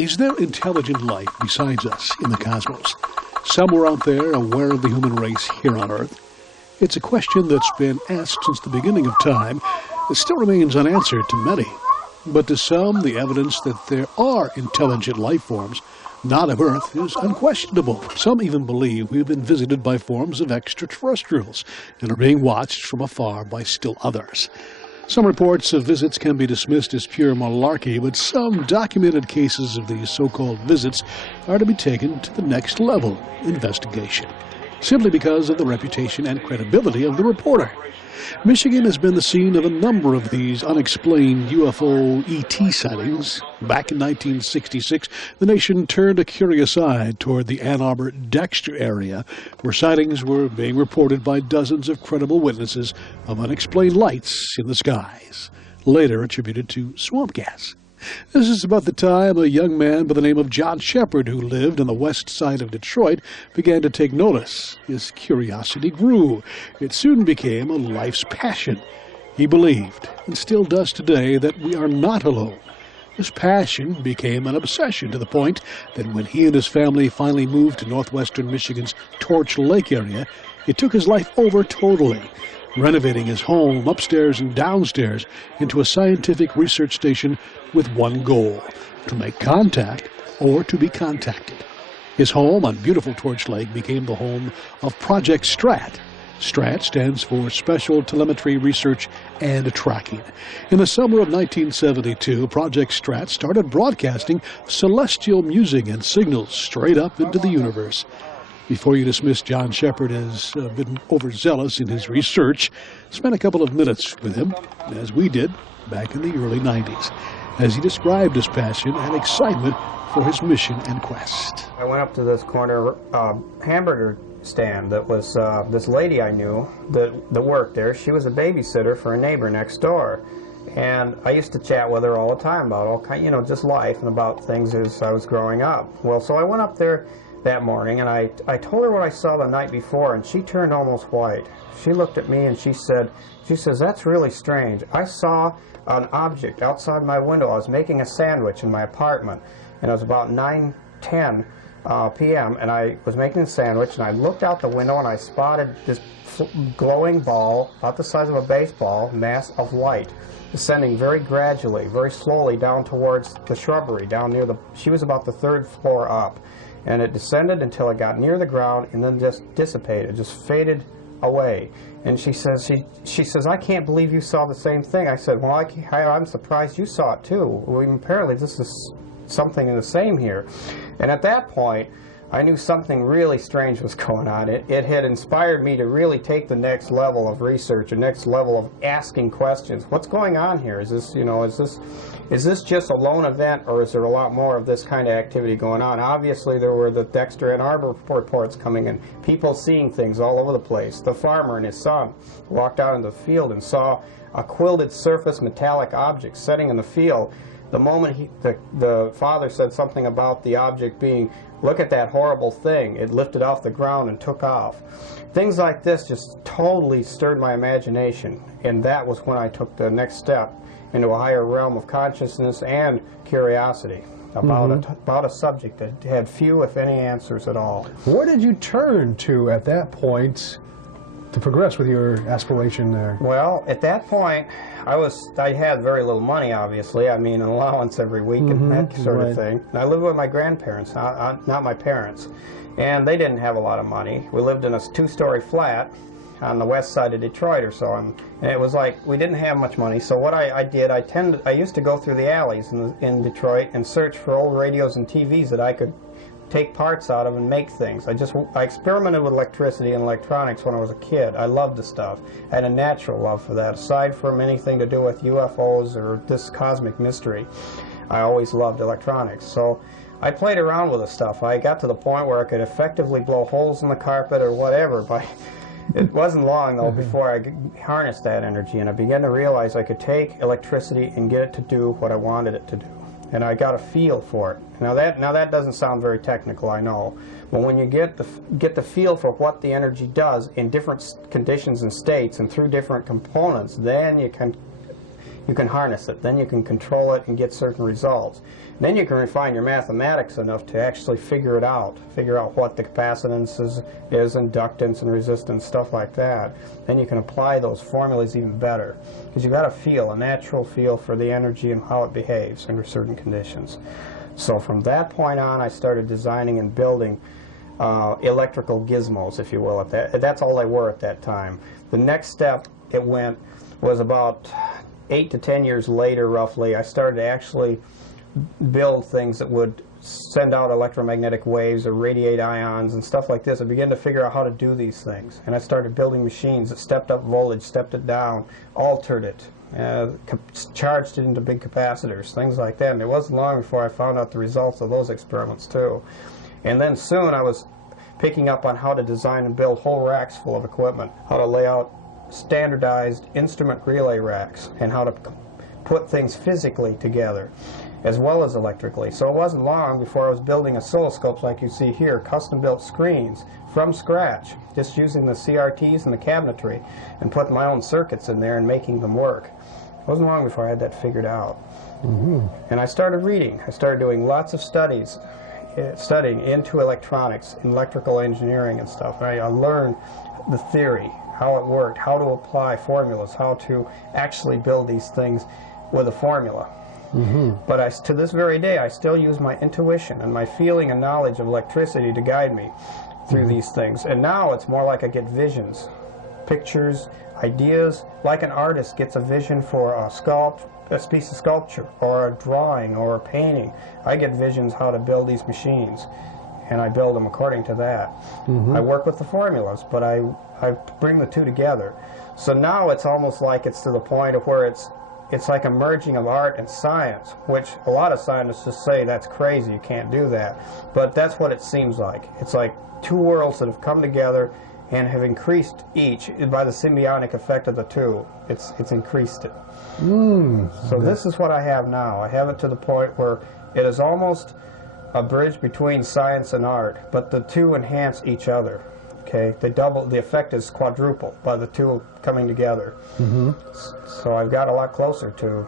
Is there intelligent life besides us in the cosmos? Somewhere out there aware of the human race here on Earth? It's a question that's been asked since the beginning of time. It still remains unanswered to many. But to some, the evidence that there are intelligent life forms not of Earth is unquestionable. Some even believe we've been visited by forms of extraterrestrials and are being watched from afar by still others. Some reports of visits can be dismissed as pure malarkey, but some documented cases of these so-called visits are to be taken to the next level investigation, simply because of the reputation and credibility of the reporter. Michigan has been the scene of a number of these unexplained U.F.O. ET sightings. Back in 1966, the nation turned a curious eye toward the Ann Arbor-Dexter area, where sightings were being reported by dozens of credible witnesses of unexplained lights in the skies, later attributed to swamp gas. This is about the time a young man by the name of John Shepard, who lived on the west side of Detroit, began to take notice. His curiosity grew. It soon became a life's passion. He believed, and still does today, that we are not alone. This passion became an obsession to the point that when he and his family finally moved to northwestern Michigan's Torch Lake area, it took his life over totally, renovating his home upstairs and downstairs into a scientific research station with one goal: to make contact or to be contacted. His home on beautiful Torch Lake became the home of PROJECT STRAT. STRAT stands for Special Telemetry Research and Tracking. In the summer of 1972, PROJECT STRAT started broadcasting celestial music and signals straight up into the universe. Before you dismiss John Shepard as a bit overzealous in his research, spend a couple of minutes with him, as we did back in the early 90s, as he described his passion and excitement for his mission and quest. I went up to this corner hamburger stand that was this lady I knew that worked there. She was a babysitter for a neighbor next door. And I used to chat with her all the time about all kind, just life and about things as I was growing up. Well, so I went up there that morning, and I told her what I saw the night before, and she turned almost white. She looked at me and she says, "That's really strange. I saw an object outside my window. I was making a sandwich in my apartment, and it was about 9:10 p.m., and I was making a sandwich, and I looked out the window, and I spotted this glowing ball, about the size of a baseball, mass of light, descending very gradually, very slowly down towards the shrubbery, down near she was about the third floor up. And it descended until it got near the ground and then just dissipated, just faded away. And she says, I can't believe you saw the same thing. I said, well, I'm surprised you saw it too. Well, apparently this is something in the same here. And at that point, I knew something really strange was going on. It had inspired me to really take the next level of research, the next level of asking questions. What's going on here? Is this, is this just a lone event, or is there a lot more of this kind of activity going on? Obviously, there were the Dexter and Arbor reports coming in, people seeing things all over the place. The farmer and his son walked out in the field and saw a quilted surface metallic object setting in the field. The moment the father said something about the object being, look at that horrible thing, it lifted off the ground and took off. Things like this just totally stirred my imagination, and that was when I took the next step into a higher realm of consciousness and curiosity about a subject that had few, if any, answers at all. Where did you turn to at that point to progress with your aspiration there? Well, at that point, I had very little money, obviously. I mean, an allowance every week and that sort of thing. And I lived with my grandparents, not my parents. And they didn't have a lot of money. We lived in a two-story flat on the west side of Detroit or so. And it was like, we didn't have much money. So what I did, I used to go through the alleys in Detroit and search for old radios and TVs that I could take parts out of and make things. I experimented with electricity and electronics when I was a kid. I loved the stuff. I had a natural love for that. Aside from anything to do with UFOs or this cosmic mystery, I always loved electronics. So I played around with the stuff. I got to the point where I could effectively blow holes in the carpet or whatever. It wasn't long, though, before I harnessed that energy, and I began to realize I could take electricity and get it to do what I wanted it to do. And I got a feel for it. Now that doesn't sound very technical, I know, but when you get the feel for what the energy does in different conditions and states and through different components, then you can you can harness it. Then you can control it and get certain results. Then you can refine your mathematics enough to actually figure it out. Figure out what the capacitance is, inductance and resistance, stuff like that. Then you can apply those formulas even better. Because you've got a feel, a natural feel for the energy and how it behaves under certain conditions. So from that point on, I started designing and building electrical gizmos, if you will. That's all they were at that time. The next step it went was about 8 to 10 years later, roughly. I started to actually build things that would send out electromagnetic waves or radiate ions and stuff like this. I began to figure out how to do these things. And I started building machines that stepped up voltage, stepped it down, altered it, charged it into big capacitors, things like that. And it wasn't long before I found out the results of those experiments too. And then soon I was picking up on how to design and build whole racks full of equipment, how to lay out standardized instrument relay racks, and how to put things physically together as well as electrically. So it wasn't long before I was building oscilloscopes like you see here, custom-built screens from scratch, just using the CRTs and the cabinetry and putting my own circuits in there and making them work. It wasn't long before I had that figured out. And I started reading. I started doing lots of studying into electronics, electrical engineering and stuff. I learned the theory, how it worked, how to apply formulas, how to actually build these things with a formula. But to this very day, I still use my intuition and my feeling and knowledge of electricity to guide me through these things. And now it's more like I get visions, pictures, ideas, like an artist gets a vision for a piece of sculpture or a drawing or a painting. I get visions how to build these machines, and I build them according to that. I work with the formulas, but I bring the two together. So now it's almost like it's to the point of where it's like a merging of art and science, which a lot of scientists just say that's crazy, you can't do that. But that's what it seems like. It's like two worlds that have come together and have increased each by the symbiotic effect of the two. It's increased it. So this is what I have now. I have it to the point where it is almost a bridge between science and art, but the two enhance each other. Okay, the effect is quadruple by the two coming together. So I've got a lot closer to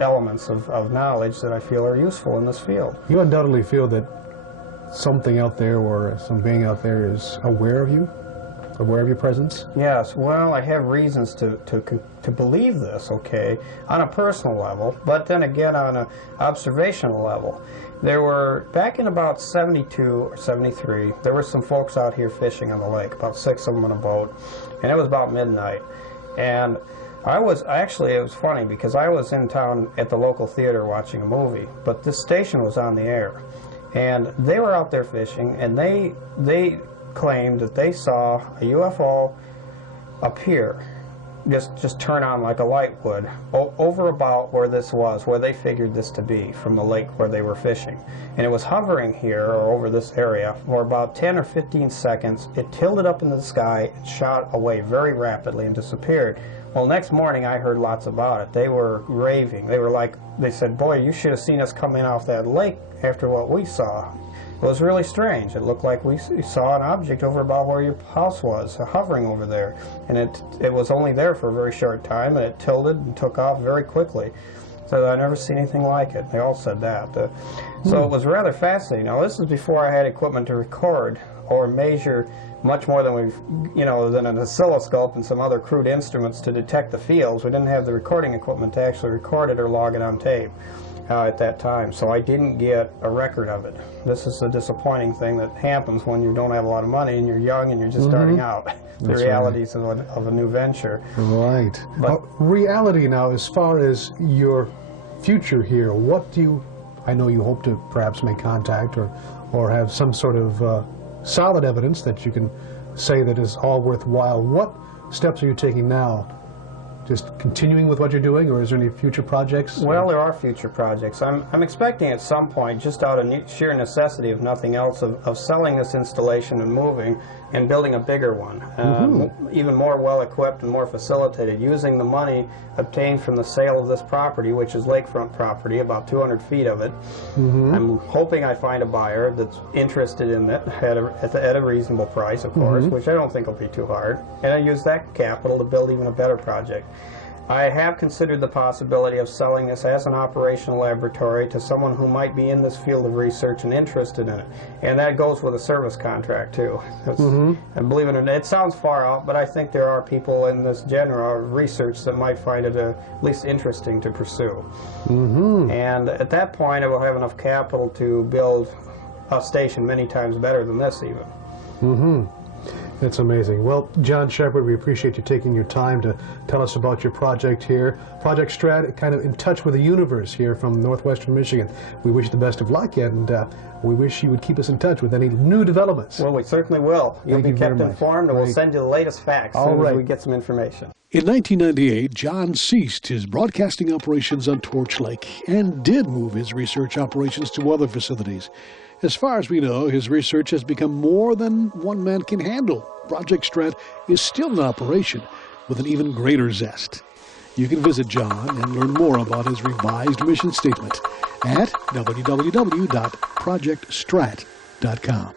elements of knowledge that I feel are useful in this field. You undoubtedly feel that something out there or some being out there is aware of you? Aware of your presence? Yes, well, I have reasons to believe this, okay, on a personal level, but then again on an observational level. There were, back in about 72 or 73, there were some folks out here fishing on the lake, about 6 of them on a boat, and it was about midnight. And it was funny because I was in town at the local theater watching a movie, but this station was on the air. And they were out there fishing, and they claimed that they saw a UFO appear, just turn on like a light would, over about where this was, where they figured this to be, from the lake where they were fishing. And it was hovering here, or over this area, for about 10 or 15 seconds. It tilted up into the sky and shot away very rapidly and disappeared. Well, next morning I heard lots about it. They were raving. They said, boy, you should have seen us coming off that lake after what we saw. It was really strange. It looked like we saw an object over about where your house was, hovering over there. And it was only there for a very short time, and it tilted and took off very quickly. So I've never seen anything like it. They all said that. So it was rather fascinating. Now, this is before I had equipment to record or measure much more than than an oscilloscope and some other crude instruments to detect the fields. We didn't have the recording equipment to actually record it or log it on tape. At that time, so I didn't get a record of it. This is a disappointing thing that happens when you don't have a lot of money and you're young and you're just starting out. The realities of a new venture. Right. But reality now, as far as your future here, I know you hope to perhaps make contact or have some sort of solid evidence that you can say that is all worthwhile. What steps are you taking now? Just continuing with what you're doing, or is there any future projects? Well, there are future projects. I'm expecting at some point, just out of sheer necessity, if nothing else, of selling this installation and moving and building a bigger one, even more well-equipped and more facilitated, using the money obtained from the sale of this property, which is lakefront property, about 200 feet of it. I'm hoping I find a buyer that's interested in it at a reasonable price, of course, which I don't think will be too hard. And I use that capital to build even a better project. I have considered the possibility of selling this as an operational laboratory to someone who might be in this field of research and interested in it. And that goes with a service contract, too. And believe it or not, it sounds far out, but I think there are people in this genre of research that might find it at least interesting to pursue. And at that point, I will have enough capital to build a station many times better than this, even. That's amazing. Well, John Shepard, we appreciate you taking your time to tell us about your project here. Project Strat, kind of in touch with the universe here from northwestern Michigan. We wish you the best of luck, and we wish you would keep us in touch with any new developments. Well, we certainly will. You'll be kept informed, and we'll send you the latest facts as soon as we get some information. In 1998, John ceased his broadcasting operations on Torch Lake and did move his research operations to other facilities. As far as we know, his research has become more than one man can handle. Project Strat is still in operation with an even greater zest. You can visit John and learn more about his revised mission statement at www.projectstrat.com.